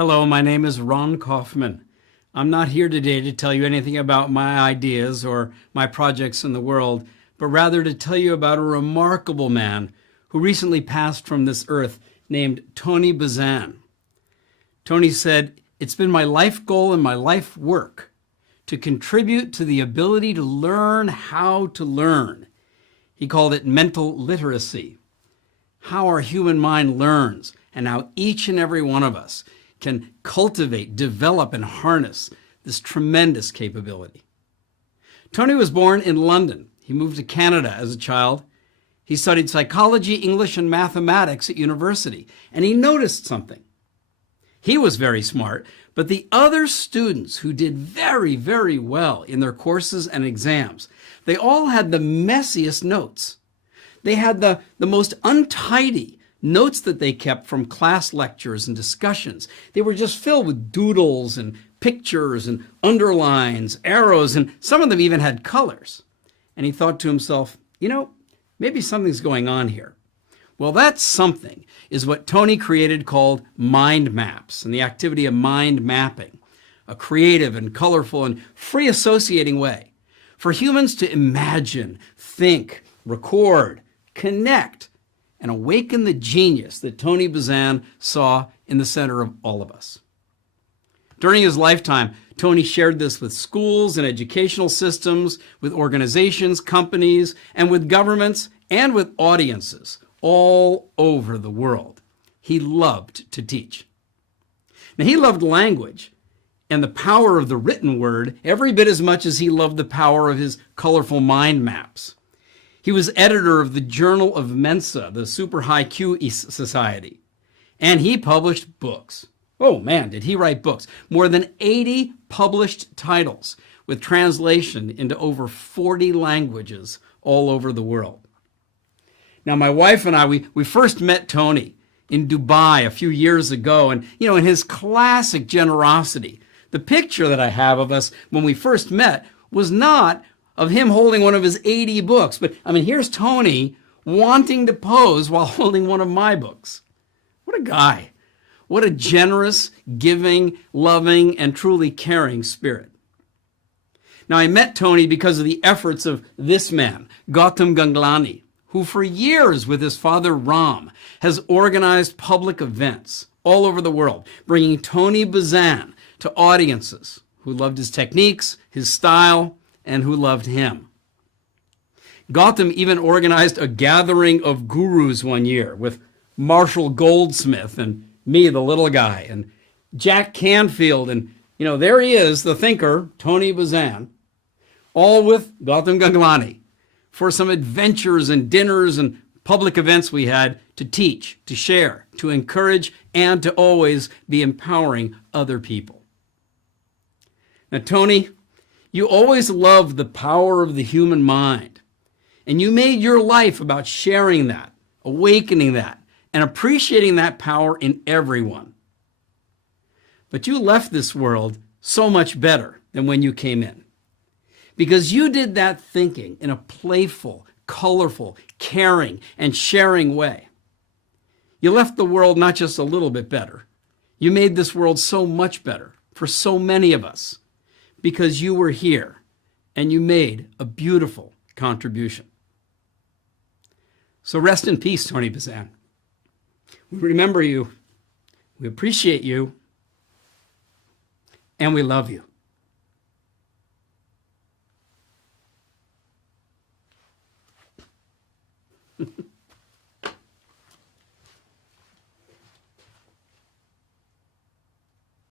Hello, my name is Ron Kaufman. I'm not here today to tell you anything about my ideas or my projects in the world, but rather to tell you about a remarkable man who recently passed from this earth named Tony Buzan. Tony said, "It's been my life goal and my life work to contribute to the ability to learn how to learn." He called it mental literacy, how our human mind learns and how each and every one of us can cultivate, develop, and harness this tremendous capability. Tony was born in London. He moved to Canada as a child. He studied psychology, English, and mathematics at university, and he noticed something. He was very smart, but the other students who did very, very well in their courses and exams, they all had the messiest notes. They had the most untidy notes that they kept from class lectures and discussions. They were just filled with doodles and pictures and underlines, arrows, and some of them even had colors. And he thought to himself, maybe something's going on here. Well, that something is what Tony created called mind maps and the activity of mind mapping, a creative and colorful and free associating way for humans to imagine, think, record, connect, and awaken the genius that Tony Buzan saw in the center of all of us. During his lifetime, Tony shared this with schools and educational systems, with organizations, companies, and with governments, and with audiences all over the world. He loved to teach. Now, he loved language and the power of the written word every bit as much as he loved the power of his colorful mind maps. He was editor of the Journal of Mensa, the Super High Q Society, and he published books. Oh man, did he write books. More than 80 published titles with translation into over 40 languages all over the world. Now, my wife and I, we first met Tony in Dubai a few years ago, and in his classic generosity, the picture that I have of us when we first met was not of him holding one of his 80 books. But here's Tony wanting to pose while holding one of my books. What a guy. What a generous, giving, loving, and truly caring spirit. Now, I met Tony because of the efforts of this man, Gautam Ganglani, who for years with his father Ram has organized public events all over the world, bringing Tony Buzan to audiences who loved his techniques, his style, and who loved him. Gautam even organized a gathering of gurus one year with Marshall Goldsmith and me, the little guy, and Jack Canfield, and there he is, the thinker, Tony Buzan, all with Gautam Ganglani for some adventures and dinners and public events we had to teach, to share, to encourage, and to always be empowering other people. Now, Tony, you always loved the power of the human mind, and you made your life about sharing that, awakening that, and appreciating that power in everyone. But you left this world so much better than when you came in, because you did that thinking in a playful, colorful, caring, and sharing way. You left the world not just a little bit better. You made this world so much better for so many of us, because you were here and you made a beautiful contribution. So rest in peace, Tony Buzan. We remember you, we appreciate you, and we love you.